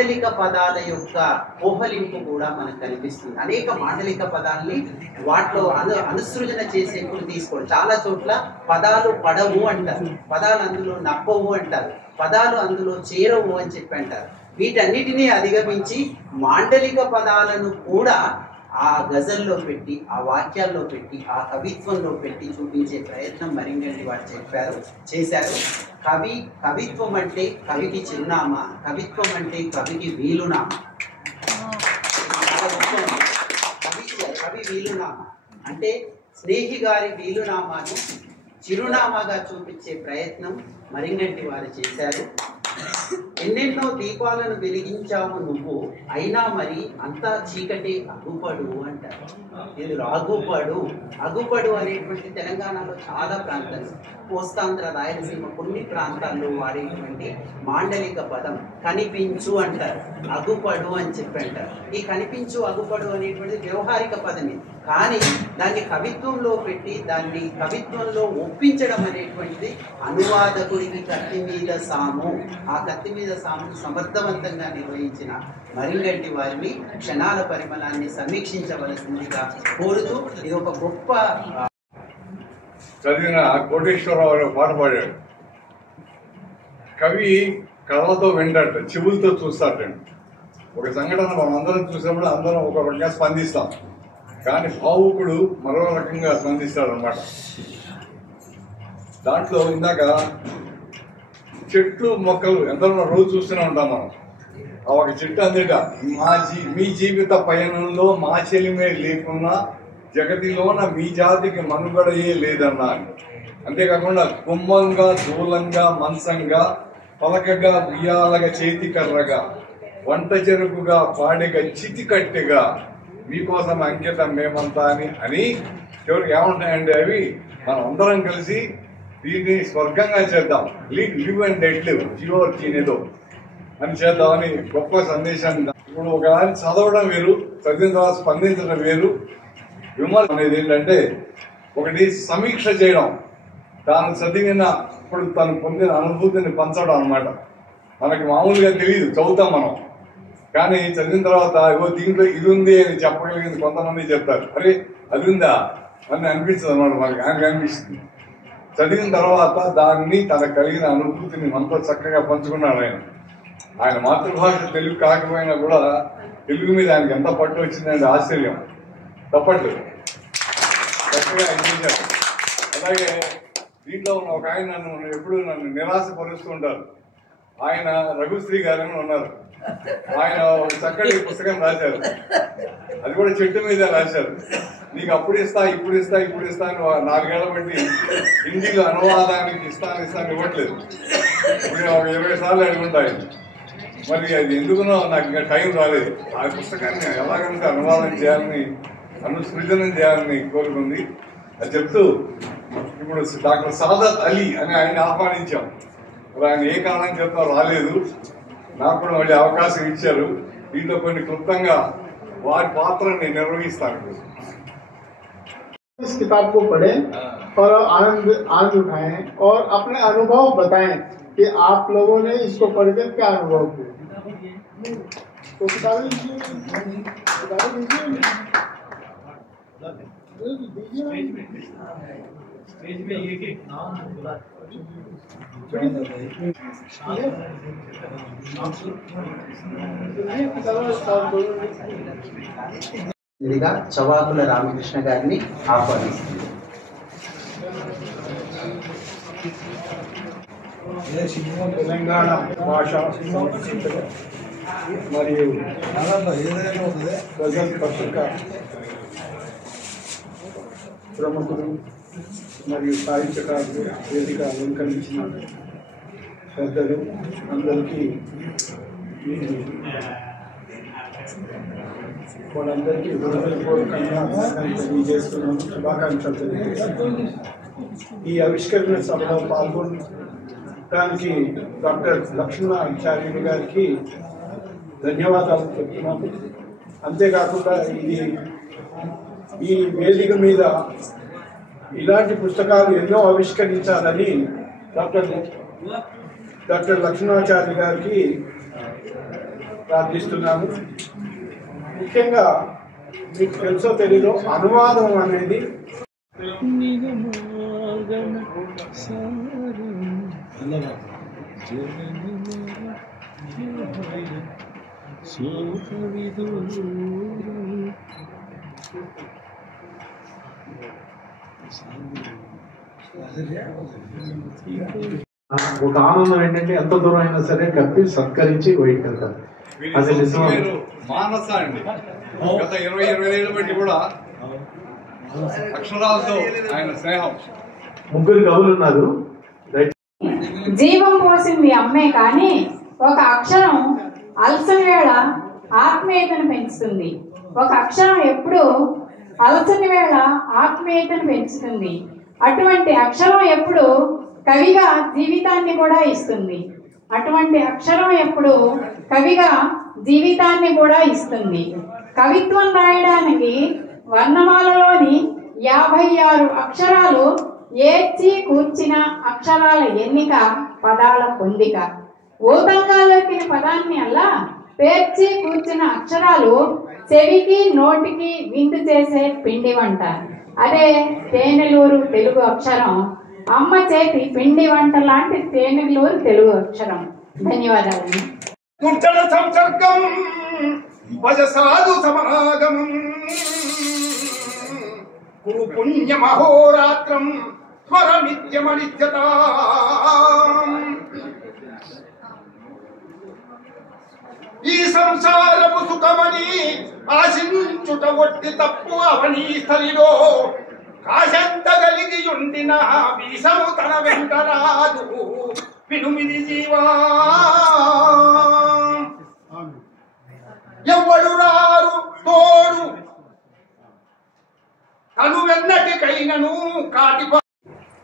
మాండలిక పదాల యొక్క పోహలింపు కూడా మనకు కనిపిస్తుంది. అనేక మాండలిక పదాలని వాటిలో అనుసృజన చేసేప్పుడు తీసుకోండి. చాలా చోట్ల పదాలు పడవు అంటారు, పదాలు అందులో నప్పవు అంటారు, పదాలు అందులో చేరవు అని చెప్పి అంటారు. వీటన్నిటినీ అధిగమించి మాండలిక పదాలను కూడా ఆ గజల్లో పెట్టి, ఆ వాక్యాల్లో పెట్టి, ఆ కవిత్వంలో పెట్టి చూపించే ప్రయత్నం మరింగంటి వారు చేశారు. కవిత్వం అంటే కవికి చిరునామా, కవిత్వం అంటే కవికి వీలునామా. కవి వీలునామా అంటే స్నేహి గారి వీలునామాను చిరునామాగా చూపించే ప్రయత్నం మరింగంటి వారు చేశారు. ఎన్నెన్నో దీపాలను వెలిగించావు నువ్వు, అయినా మరి అంతా చీకటి అగుపడు అంటారు. ఇది అగుపడు అనేటువంటి తెలంగాణలో చాలా ప్రాంతాలు, కోస్తాంధ్ర రాయలసీమ కొన్ని ప్రాంతాల్లో వాడేటువంటి మాండలిక పదం కనిపించు అంటారు, అగుపడు అని చెప్పి అంటారు. ఈ కనిపించు అగుపడు అనేటువంటిది వ్యవహారిక పదమే, కానీ దాన్ని కవిత్వంలో పెట్టి దాన్ని కవిత్వంలో ఒప్పించడం అనేటువంటిది అనువాదకుడికి కత్తి మీద సాము. ఆ కత్తి మీద సామును సమర్థవంతంగా నిర్వహించిన మరింగంటి వారిని క్షణాల పరిమళాన్ని సమీక్షించవలసిందిగా కోరుతూ, ఇది ఒక గొప్ప చదివిన కోటేశ్వరరావు పాట పాడాడు. కవి కళ్ళతో వింటాడు, చెవులతో చూస్తాడు. ఒక సంఘటన మనం అందరం చూసినప్పుడు అందరం ఒక రకంగా స్పందిస్తాం, కానీ భావుకుడు మరో రకంగా స్పందిస్తాడు అన్నమాట. దాంట్లో ఇందాక చెట్లు మొక్కలు ఎందరో రోజు చూస్తూనే ఉంటాం మనం. ఆ ఒక చెట్టు అందట, మీ జీవిత పయనంలో మా చెలిమే లేకున్నా జగతిలోన మీ జాతికి మనుగడయే లేదన్నా. అంతేకాకుండా కుంభంగా, దూలంగా, మంచంగా, పలకగా, ఉయ్యాలగా, చేతికర్రగా, వంట చెరుకుగా, పాడిగా, చితికట్టెగా మీకోసం అంకితం మేమంతా అని చివరికి ఏముంటాయండి అవి, మనం అందరం కలిసి దీన్ని స్వర్గంగా చేద్దాం, లివ్ అండ్ డెట్ లివ్, జియోర్ చీనేదో అని చేద్దామని గొప్ప సందేశాన్ని. ఇప్పుడు ఒక దాన్ని చదవడం వేరు, చదివిన తర్వాత స్పందించడం వేరు. విమర్శ అనేది ఏంటంటే ఒకటి సమీక్ష చేయడం, తాను చదివినప్పుడు తను పొందిన అనుభూతిని పంచడం అన్నమాట. మనకి మామూలుగా తెలియదు, చదువుతాం మనం, కానీ చదివిన తర్వాత దీంట్లో ఇది ఉంది అని చెప్పగలిగింది కొంతమంది చెప్తారు. అరే అది ఉందా అని అనిపిస్తుంది అన్నమాట, మనకి ఆయనకు అనిపిస్తుంది. చదివిన తర్వాత దాన్ని తనకు కలిగిన అనుభూతిని మనతో చక్కగా పంచుకున్నాడు ఆయన మాతృభాష తెలుగు కాకపోయినా కూడా తెలుగు మీద ఆయనకి ఎంత పట్టు వచ్చిందంటే ఆశ్చర్యం, తప్పట్లు చక్కగా అనిపించారు. అలాగే దీంట్లో ఉన్న ఒక ఆయన ఎప్పుడు నన్ను నిరాశపరుస్తూ ఉంటారు. ఆయన రఘుశ్రీ గారని ఉన్నారు. ఆయన ఒక చక్కటి పుస్తకం రాశారు, అది కూడా చెట్టు మీద రాశారు. నీకు అప్పుడు ఇస్తా ఇప్పుడు ఇస్తా అని 4 ఏళ్ల బట్టి హిందీలో అనువాదానికి ఇస్తాను ఇవ్వట్లేదు. ఇప్పుడు ఒక 20 సార్లు అడుగుంటాయి. మరి అది ఎందుకునో నాకు ఇంకా టైం రాలేదు. ఆ పుస్తకాన్ని ఎలాగంటే అనువాదం చేయాలని, అనుసృజనం చేయాలని కోరుకుంది. అది చెప్తూ ఇప్పుడు డాక్టర్ సాదత్ అలీ అని ఆయన ఆహ్వానించాం. ఆయన ఏ కారణం చెప్తా రాలేదు, నాకు కూడా మళ్ళీ అవకాశం ఇచ్చారు. దీంట్లో కొన్ని క్లుప్తంగా వారి పాత్రని నిర్వహిస్తాను. इस किताब को पढ़ें और आनंद उठाएं और अपने अनुभव बताएं कि आप लोगों ने इसको पढ़कर क्या अनुभव किया। तो किताबें दीजिए। ఇదిగా చవాకుల రామకృష్ణ గారిని ఆహ్వానిస్తుంది. తెలంగాణ భాష మరియు గజల్ పత్రిక ప్రముఖులు మరియు సాహిత్యకారులు వేదిక అలంకరించిన పెద్దలు అందరికీ వాళ్ళందరికీ హృదయపూర్వకంగా తెలియజేస్తున్నాను, శుభాకాంక్షలు తెలియజేస్తున్నాను. ఈ ఆవిష్కరణ సభలో పాల్గొనడానికి డాక్టర్ లక్ష్మణాచార్యులు గారికి ధన్యవాదాలు చెప్తున్నాము. అంతేకాకుండా ఈ వేదిక మీద ఇలాంటి పుస్తకాలు ఎన్నో ఆవిష్కరించాలని డాక్టర్ లక్ష్మణాచార్య గారికి ప్రార్థిస్తున్నాను. ముఖ్యంగా మీకు తెలుసో తెలీదో అనువాదం అనేది ఒక ఆనందం ఏంటంటే ఎంత దూరం అయినా సరే కప్పి సత్కరించి బయటకు వెళ్తారు. అది నిజం. మానస అండి గత 20-25 ఏళ్ళ బట్టి కూడా అక్షరాలతో ఆయన స్నేహం. ముగ్గురు కవులు ఉన్నారు. జీవం పోసింది అమ్మే కానీ ఒక అక్షరం అలసని వేళ ఆత్మీయతను పెంచుతుంది. ఒక అక్షరం ఎప్పుడు అలసని వేళ ఆత్మీయతను పెంచుతుంది. అటువంటి అక్షరం ఎప్పుడు కవిగా జీవితాన్ని కూడా ఇస్తుంది. అటువంటి అక్షరం ఎప్పుడు కవిగా జీవితాన్ని కూడా ఇస్తుంది. కవిత్వం రాయడానికి వర్ణమాలలోని 56 అక్షరాలు ఏర్చి కూర్చిన అక్షరాల ఎన్నిక, పదాల పొందిక. ఊతంగాలోకి పదాన్ని అలా పేర్చి కూర్చిన అక్షరాలు చెవికి నోటికి విందు చేసే పిండి వంట. అదే తేనెలూరు తెలుగు అక్షరం. అమ్మ చేతి పిండి వంట లాంటి తేనెలూరు తెలుగు అక్షరం. ధన్యవాదాలు. సంసర్గం వజసాధు సమాగమం కురు పుణ్యమహోరాత్రం స్మర నిత్యమనిత్యత. ఈ సంసారపు సుఖమని ఆశించుట ఒట్టి తప్పు అవనీ స్థలిలో కాశంత కలిగి ఉండిన వీసము తన వెంట రాదు వినుమిది జీవా. ఎవడు రారు తోడు తను వెన్నటికైనను కాటి.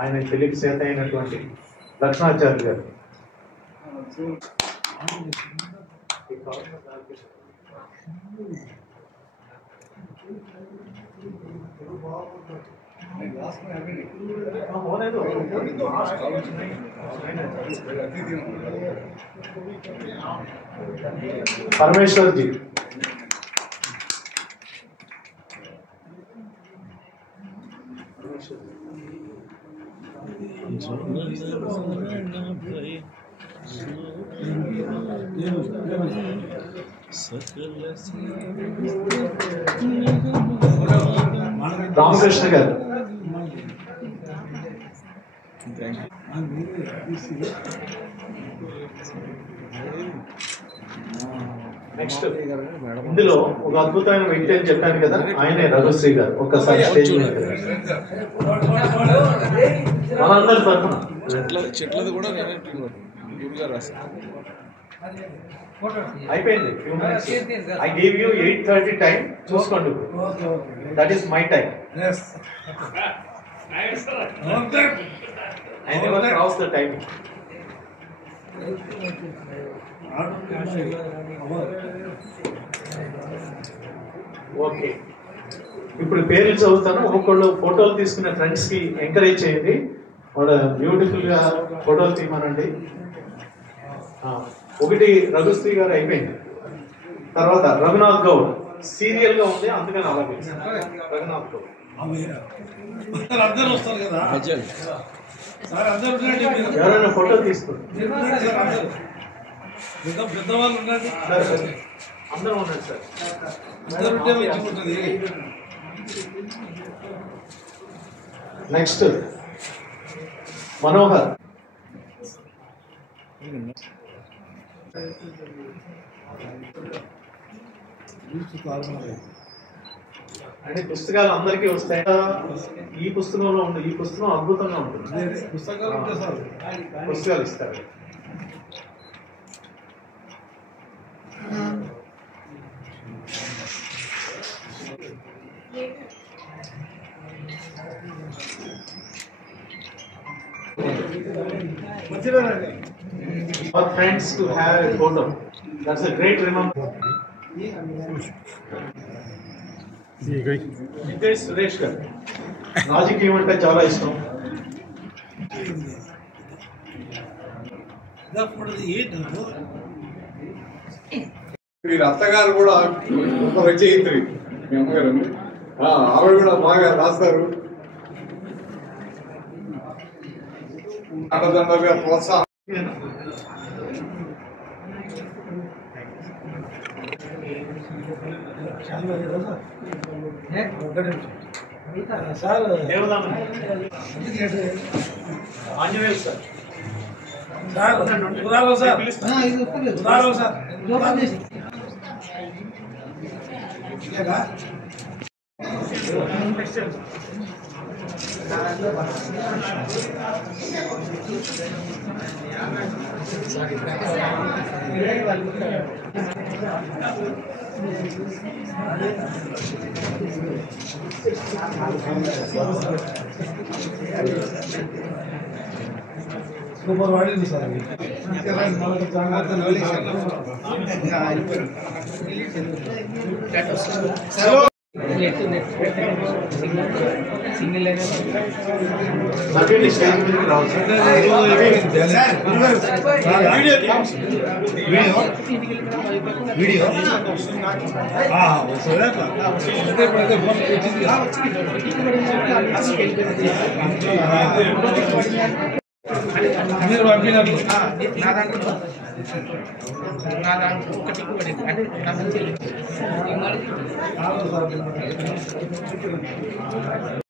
ఆయన తెలుగు చేత అయినటువంటి లక్ష్మణాచార్య గారు. परमेश्वर जी रामकृष्ण गाరు. నెక్స్ట్ ఇందులో ఒక అద్భుతమైన వ్యక్తి అని చెప్పాను కదా, ఆయనే రఘుశ్రీ గారు. ఒక్కసారి స్టేజ్ మీద మనందరి తరఫున చెట్లది కూడా అయిపోయింది. ఐ గివ్ యూ 8:30 టైం, చూసుకోండి. That is my time. I never cross the time. Okay, ఇప్పుడు పేర్లు చదువుతాను. ఒక్కొక్కళ్ళు ఫోటోలు తీసుకునే ఫ్రెండ్స్ కి ఎంకరేజ్ చేయండి. వాడు బ్యూటిఫుల్ గా ఫోటోలు తీయమనండి. ఒకటి రఘుశ్రీ గారు అయిపోయింది. తర్వాత రఘునాథ్ గౌడ్ సీరియల్ గా ఉంది, అందుకని అలాగే రఘునాథ్ గౌడ్. అందరూ వస్తారు కదా సార్, అందరూ ఎవరైనా ఫోటో తీసుకోండి. పెద్దవాళ్ళు ఉండండి, అందరూ ఉన్నారు సార్. అందరూ ఉంటే మంచిగుంటుంది. నెక్స్ట్ మనోహర్. అంటే పుస్తకాలు అందరికీ వస్తాయి. ఈ పుస్తకంలో ఉంది, ఈ పుస్తకం అద్భుతంగా ఉంటుంది. పుస్తకాలు ఇస్తారు. For friends to have a photo, that's a great remember. ఇదే సురేష్ గారు. రాజకీయం అంటే చాలా ఇష్టం. ఏంటో వీరి అత్తగారు కూడా ఒక రచయిత్రి, మీ అమ్మగారు ఆవిడ కూడా బాగా రాస్తారు. అండదండగా ప్రోత్సాహం. సార్ ఆంజనేయ సార్ ఉదాహరణ సార్ ఉదాహరణ సార్ సూపర్ వాడింది సార్ వీడియో మీరు పంపినట్లు నా దాంట్లో ఒకటి పడింది అంటే నా మంచి